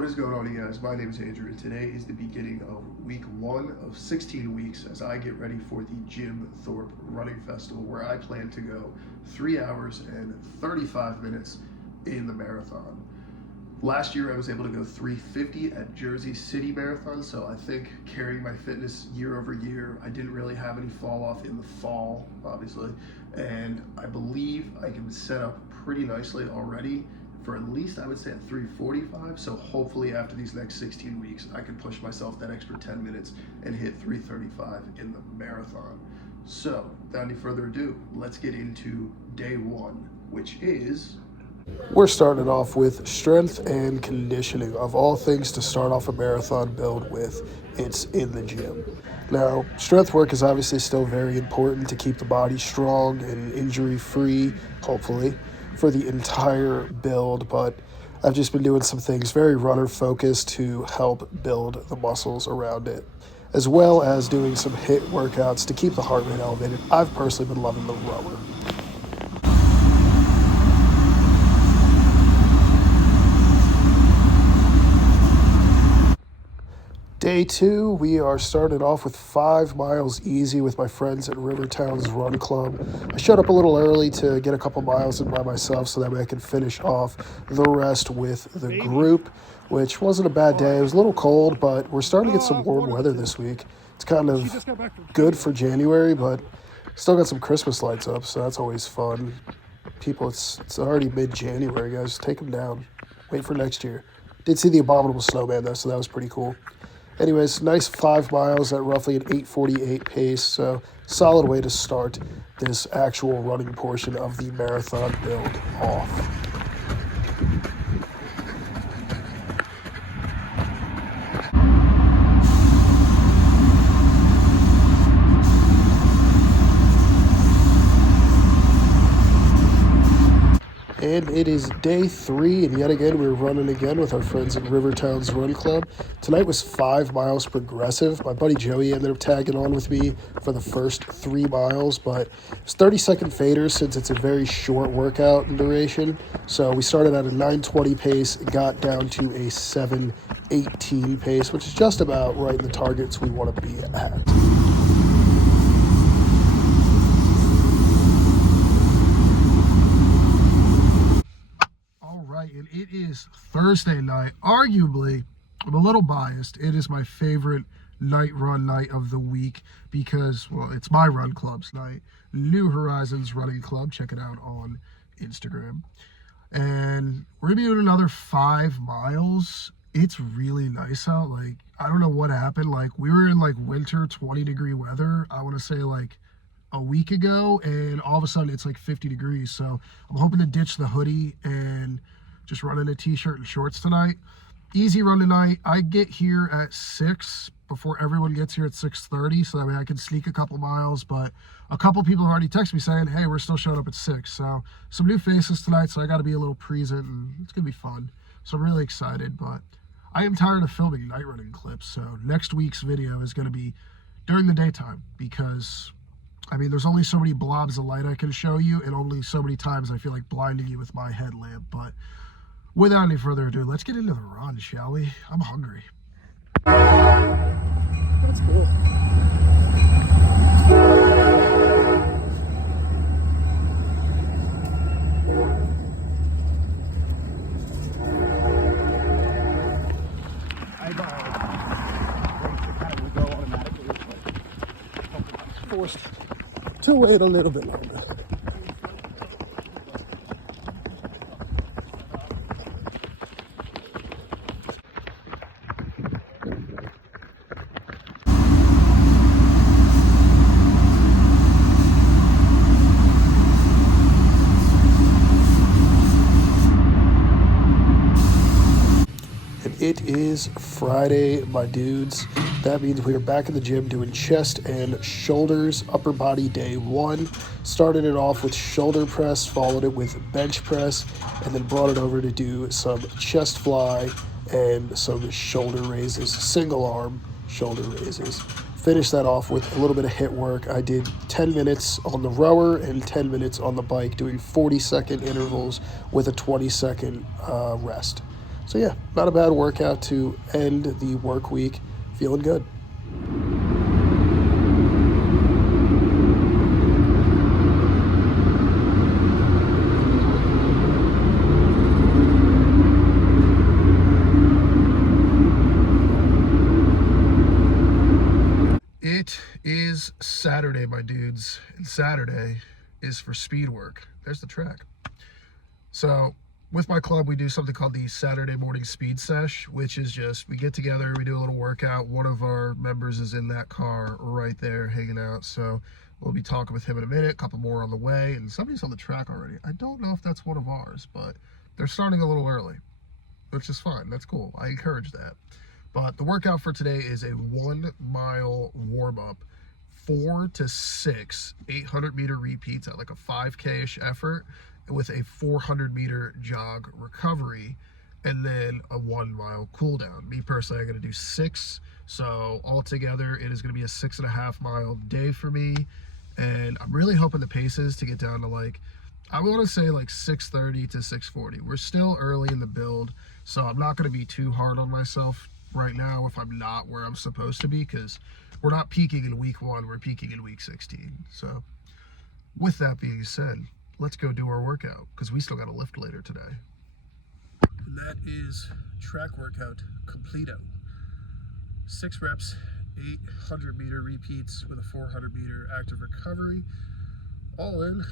What is going on, you guys? My name is Andrew, and today is the beginning of week 1 of 16 weeks as I get ready for the Jim Thorpe Running Festival, where I plan to go 3 hours and 35 minutes in the marathon. Last year I was able to go 3:50 at Jersey City Marathon, so I think carrying my fitness year over year, I didn't really have any fall off in the fall, obviously, and I believe I can set up pretty nicely already for at least, I would say, at 3:45. So hopefully after these next 16 weeks, I can push myself that extra 10 minutes and hit 3:35 in the marathon. So without any further ado, let's get into day 1, which is... We're starting off with strength and conditioning. Of all things to start off a marathon build with, it's in the gym. Now, strength work is obviously still very important to keep the body strong and injury-free, hopefully, for the entire build, but I've just been doing some things very runner-focused to help build the muscles around it, as well as doing some HIIT workouts to keep the heart rate elevated. I've personally been loving the rower. Day 2, we are starting off with 5 miles easy with my friends at Rivertown's Run Club. I showed up a little early to get a couple miles in by myself so that way I could finish off the rest with the group, which wasn't a bad day. It was a little cold, but we're starting to get some warm weather this week. It's kind of good for January, but still got some Christmas lights up, so that's always fun. People, it's already mid-January, guys. Take them down. Wait for next year. Did see the Abominable Snowman, though, so that was pretty cool. Anyways, nice 5 miles at roughly an 8:48 pace, so solid way to start this actual running portion of the marathon build off. And it is day 3, and yet again we're running again with our friends at Rivertown's Run Club. Tonight was 5 miles progressive. My buddy Joey ended up tagging on with me for the first 3 miles, but it's 30-second faders since it's a very short workout in duration. So we started at a 9:20 pace and got down to a 7:18 pace, which is just about right in the targets we want to be at. And it is Thursday night. Arguably, I'm a little biased. It is my favorite night run night of the week because, well, it's my run club's night. New Horizons Running Club. Check it out on Instagram. And we're going to be doing another 5 miles. It's really nice out. Like, I don't know what happened. Like, we were in, like, winter 20-degree weather. I want to say, like, a week ago. And all of a sudden, it's, like, 50 degrees. So I'm hoping to ditch the hoodie and just running a t-shirt and shorts tonight. Easy run tonight. I get here at 6 before everyone gets here at 6:30, so that way I can sneak a couple miles. But a couple people have already texted me saying, hey, we're still showing up at 6. So some new faces tonight, so I got to be a little present, and it's going to be fun. So I'm really excited, but I am tired of filming night running clips. So next week's video is going to be during the daytime because, I mean, there's only so many blobs of light I can show you, and only so many times I feel like blinding you with my headlamp. But without any further ado, let's get into the run, shall we? I'm hungry. That's good. Forced to wait a little bit longer. It is Friday, my dudes. That means we are back in the gym doing chest and shoulders, upper body day 1. Started it off with shoulder press, followed it with bench press, and then brought it over to do some chest fly and some shoulder raises, single arm shoulder raises. Finished that off with a little bit of HIIT work. I did 10 minutes on the rower and 10 minutes on the bike, doing 40-second intervals with a 20-second rest. So yeah, not a bad workout to end the work week. Feeling good. It is Saturday, my dudes, and Saturday is for speed work. There's the track. So with my club, we do something called the Saturday morning speed sesh, which is just, we get together, we do a little workout. One of our members is in that car right there hanging out. So we'll be talking with him in a minute, a couple more on the way, and somebody's on the track already. I don't know if that's one of ours, but they're starting a little early, which is fine. That's cool. I encourage that. But the workout for today is a 1 mile warm up, 4 to 6 800-meter repeats at like a 5K-ish effort with a 400-meter jog recovery, and then a 1 mile cool down. Me personally, I'm going to do 6. So altogether, it is going to be a 6.5 mile day for me. And I'm really hoping the paces to get down to like, I want to say like 6:30 to 6:40. We're still early in the build, so I'm not going to be too hard on myself right now if I'm not where I'm supposed to be, because we're not peaking in week 1, we're peaking in week 16. So with that being said, let's go do our workout, because we still got to lift later today. And that is track workout completo. 6 reps, 800-meter repeats with a 400-meter active recovery. All in,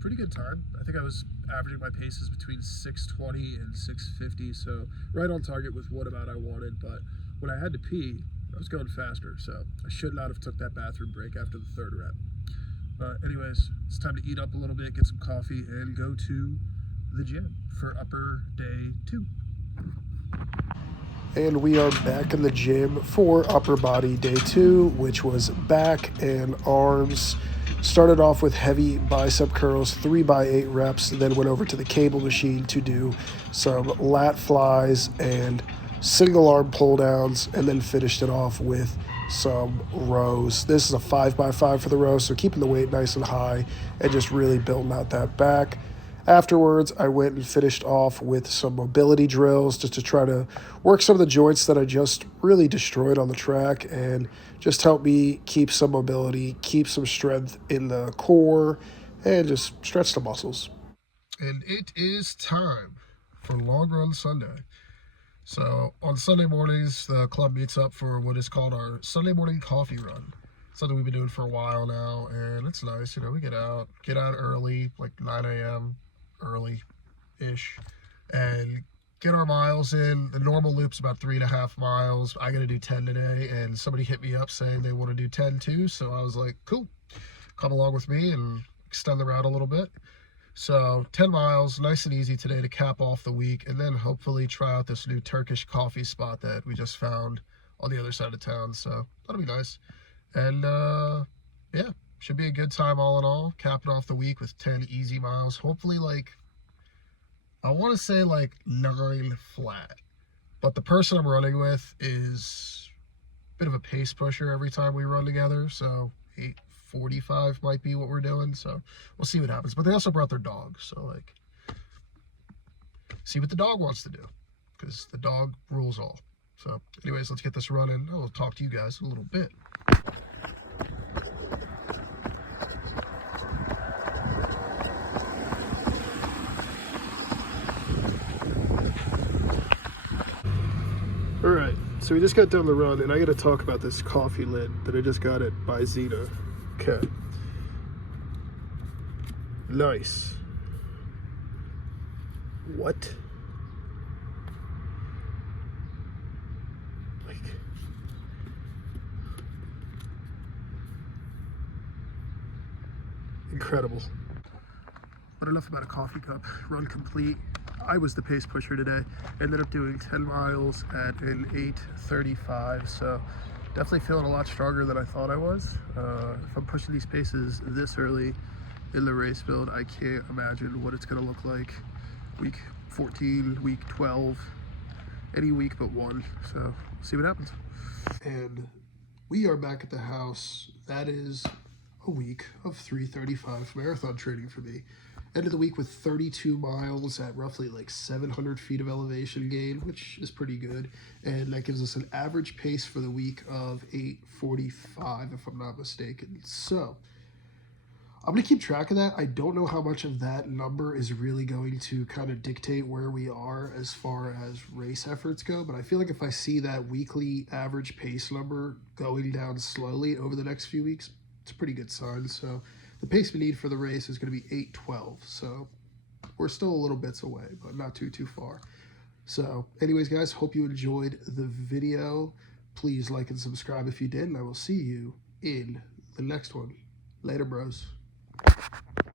pretty good time. I think I was averaging my paces between 6:20 and 6:50, so right on target with what amount I wanted. But when I had to pee, I was going faster, so I should not have took that bathroom break after the 3rd rep. But anyways, it's time to eat up a little bit, get some coffee, and go to the gym for upper day 2. And we are back in the gym for upper body day 2, which was back and arms. Started off with heavy bicep curls, 3 by 8 reps, then went over to the cable machine to do some lat flies and single arm pull downs, and then finished it off with some rows. This is a 5 by 5 for the row, so keeping the weight nice and high and just really building out that back. Afterwards, I went and finished off with some mobility drills just to try to work some of the joints that I just really destroyed on the track, and just help me keep some mobility, keep some strength in the core, and just stretch the muscles. And it is time for Long Run Sunday. So on Sunday mornings, the club meets up for what is called our Sunday morning coffee run. Something we've been doing for a while now, and it's nice. You know, we get out early, like 9 a.m., early-ish, and get our miles in. The normal loop's about 3.5 miles. I got to do 10 today, and somebody hit me up saying they want to do 10 too, so I was like, cool, come along with me and extend the route a little bit. So 10 miles, nice and easy today to cap off the week, and then hopefully try out this new Turkish coffee spot that we just found on the other side of town, so that'll be nice. And yeah, should be a good time all in all, capping off the week with 10 easy miles. Hopefully, like, I want to say like 9 flat, but the person I'm running with is a bit of a pace pusher every time we run together, so 8:45 might be what we're doing, so we'll see what happens. But they also brought their dog, so like, see what the dog wants to do, because the dog rules all. So anyways, let's get this running. I'll talk to you guys in a little bit. All right, so we just got done the run, and I got to talk about this coffee lid that I just got at by Zena. Okay. Nice. What? Like, incredible. But enough about a coffee cup. Run complete. I was the pace pusher today. Ended up doing 10 miles at an 8:35, so definitely feeling a lot stronger than I thought I was. If I'm pushing these paces this early in the race build, I can't imagine what it's going to look like week 14, week 12, any week but one. So we'll see what happens. And we are back at the house. That is a week of 3:35 marathon training for me. End of the week with 32 miles at roughly like 700 feet of elevation gain, which is pretty good. And that gives us an average pace for the week of 8:45, if I'm not mistaken. So I'm going to keep track of that. I don't know how much of that number is really going to kind of dictate where we are as far as race efforts go, but I feel like if I see that weekly average pace number going down slowly over the next few weeks, it's a pretty good sign. So the pace we need for the race is going to be 8:12. So we're still a little bits away, but not too far. So anyways, guys, hope you enjoyed the video. Please like and subscribe if you did, and I will see you in the next one. Later, bros.